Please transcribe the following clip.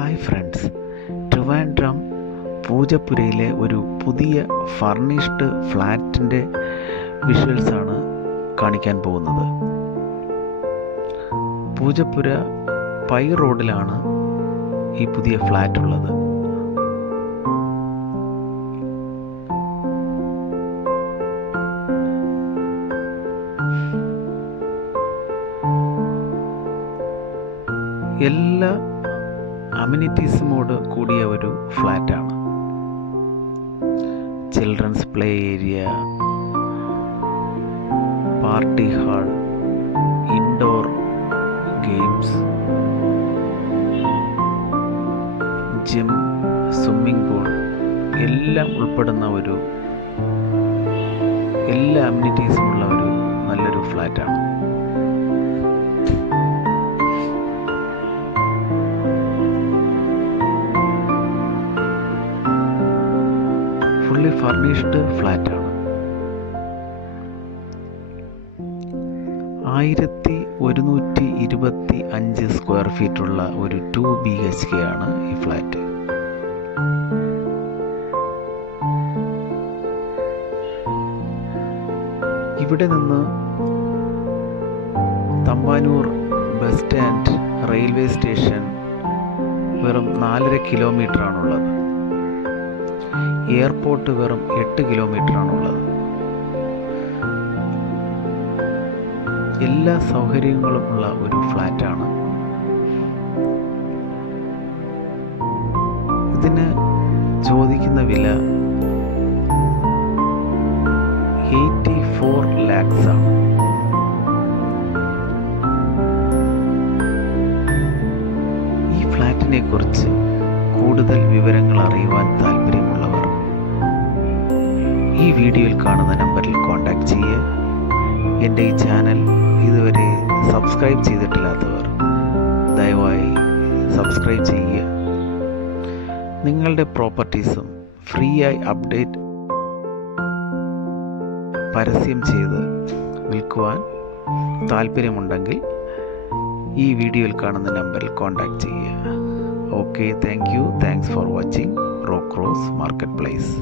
Hi friends, Trivandrum പൂജപ്പുരയിലെ ഒരു പുതിയ furnished ഫ്ലാറ്റിൻ്റെ വിഷ്വൽസാണ് കാണിക്കാൻ പോകുന്നത്. പൂജപ്പുര പൈ റോഡിലാണ് ഈ പുതിയ ഫ്ലാറ്റ് ഉള്ളത്. എല്ലാ അമ്യൂണിറ്റീസുമോട് കൂടിയ ഒരു ഫ്ലാറ്റാണ്. Children's play area, party hall, indoor games, gym, swimming pool എല്ലാം ഉൾപ്പെടുന്ന എല്ലാ അമ്യൂണിറ്റീസുമുള്ള ഒരു നല്ലൊരു ഫ്ലാറ്റാണ്. ഫുള്ളി ഫർണിഷ്ഡ് ഫ്ലാറ്റാണ്. 1125 സ്ക്വയർ ഫീറ്റുള്ള ഒരു 2 BHK ആണ് ഈ ഫ്ലാറ്റ്. ഇവിടെ നിന്ന് Thampanoor bus stand, railway station വെറും 4.5 കിലോമീറ്റർ ആണുള്ളത്. എയർപോർട്ട് വെറും 8 കിലോമീറ്റർ ആണുള്ളത്. എല്ലാ സൗകര്യങ്ങളും ഉള്ള ഒരു ഫ്ലാറ്റാണ്. ഇതിന് ചോദിക്കുന്ന വില 84 lakhs ആണ്. ഈ ഫ്ലാറ്റിനെ കുറിച്ച് കൂടുതൽ വിവരങ്ങൾ അറിയുവാൻ താല്പര്യമുള്ളവർ ഈ വീഡിയോയിൽ കാണുന്ന നമ്പറിൽ കോൺടാക്റ്റ് ചെയ്യുക. എൻ്റെ ഈ ചാനൽ ഇതുവരെ സബ്സ്ക്രൈബ് ചെയ്തിട്ടില്ലാത്തവർ ദയവായി സബ്സ്ക്രൈബ് ചെയ്യുക. നിങ്ങളുടെ പ്രോപ്പർട്ടീസും ഫ്രീ ആയി അപ്ഡേറ്റ് പരസ്യം ചെയ്ത് വിൽക്കുവാൻ താല്പര്യമുണ്ടെങ്കിൽ ഈ വീഡിയോയിൽ കാണുന്ന നമ്പറിൽ കോൺടാക്റ്റ് ചെയ്യുക. Okay, thank you. Thanks for watching rock rose market place.